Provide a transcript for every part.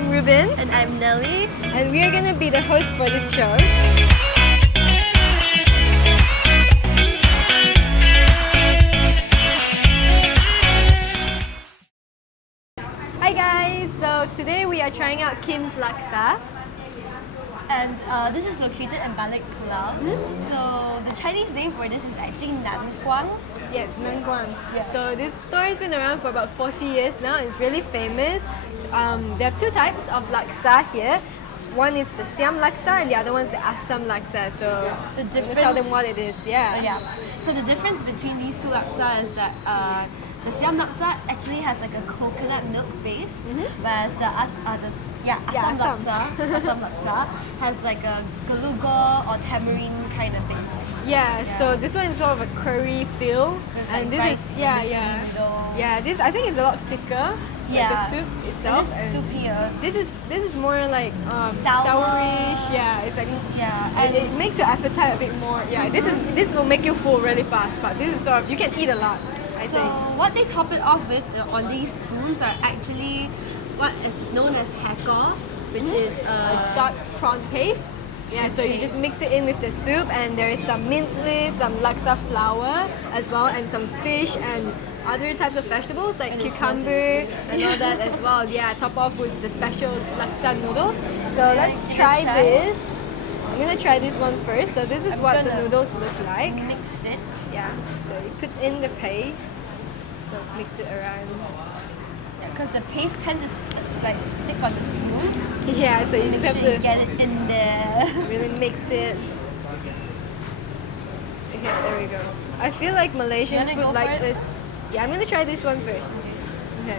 I'm Ruben. And I'm Nelly. And we are going to be the hosts for this show. Hi guys! So today we are trying out Kim's Laksa. And this is located in Balik Pulau. So the Chinese name for this is actually Nan Guang. Yes, Nanguang. Yeah. So this store has been around for about 40 years now. It's really famous. They have two types of laksa here. One is the Siam Laksa and the other one is the Asam Laksa. So The I'm gonna difference. tell them what it is. Yeah. So the difference between these two laksa is that the Siam Laksa actually has like a coconut milk base, whereas Asam Asam. Laksa has like a galuga or tamarind kind of base. Yeah, so this one is sort of a curry feel, With, and like, this rice is in the middle. This I think it's a lot thicker. Yeah. Like the soup itself. This is and soupier. This is more like Sour. sourish. Yeah, it's like Yeah, and it makes your appetite a bit more. Yeah, this will make you full really fast, but this is sort of you can eat a lot. I So think. what they top it off with on these spoons are actually what is known as heko, which is Dark prawn paste. Yeah, so you just mix it in with the soup, and there is some mint leaves, some laksa flour as well, and some fish and other types of vegetables like And it cucumber smells and all that as well. Yeah, top off with the special laksa noodles. So let's you try guys try? this. I'm gonna try this one first. So this is I'm what the gonna- noodles look like. mix it. Yeah, so you put in the paste. So mix it around. Because the paste tends to like stick on the spoon. Yeah, so you just Make have sure you to get it in there. really mix it. Okay, there we go. I feel like Malaysian You wanna food go likes for it? this. Yeah, I'm gonna try this one first. Okay.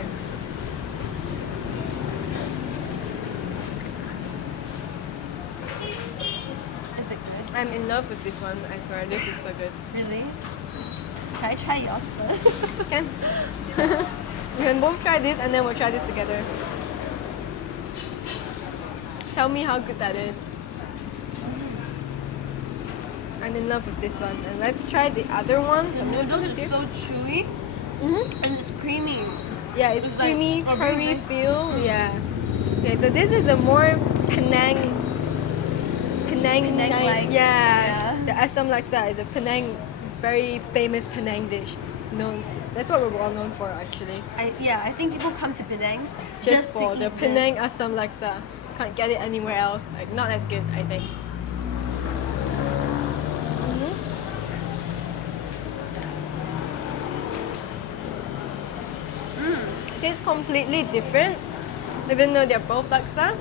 Is it good? I'm in love with this one, I swear. This is so good. Really? Should I try yours first? Okay. We can both try this and then we'll try this together. Tell me how good that is. I'm in love with this one. And let's try the other one. The I'm gonna put noodles this is here. so chewy and it's creamy. Yeah, it's It's like creamy, a curry really nice- feel. Yeah. Okay, so this is a more Penang. Penang-like. Yeah. Yeah. The Asam Laksa is a Penang, very famous Penang dish. It's known. That's what we're well known for, actually. I think people come to Penang Just for to the eat Penang this. Asam Laksa. Can't get it anywhere else. Like not as good, I think. Tastes completely different, even though they're both laksa,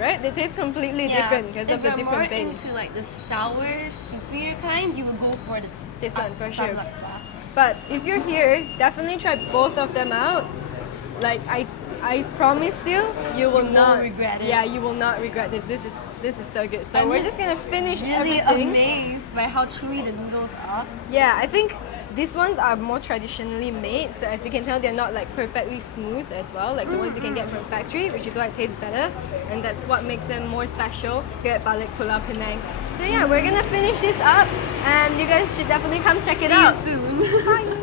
right? They taste completely different because of the If you're different more base. into like the sour, soupier kind, you would go for This one, for Asam sure. Laksa. But if you're here, definitely try both of them out. Like I promise you, you will won't not regret it. Yeah, you will not regret this. This is so good. So I'm we're just just gonna finish Really everything. amazed by how chewy the noodles are. Yeah, I think these ones are more traditionally made, so as you can tell, they're not like perfectly smooth as well, like the ones you can get from factory, which is why it tastes better, and that's what makes them more special here at Balik Pulau Penang. So yeah, we're gonna finish this up, and you guys should definitely come check it out. See you soon. Bye.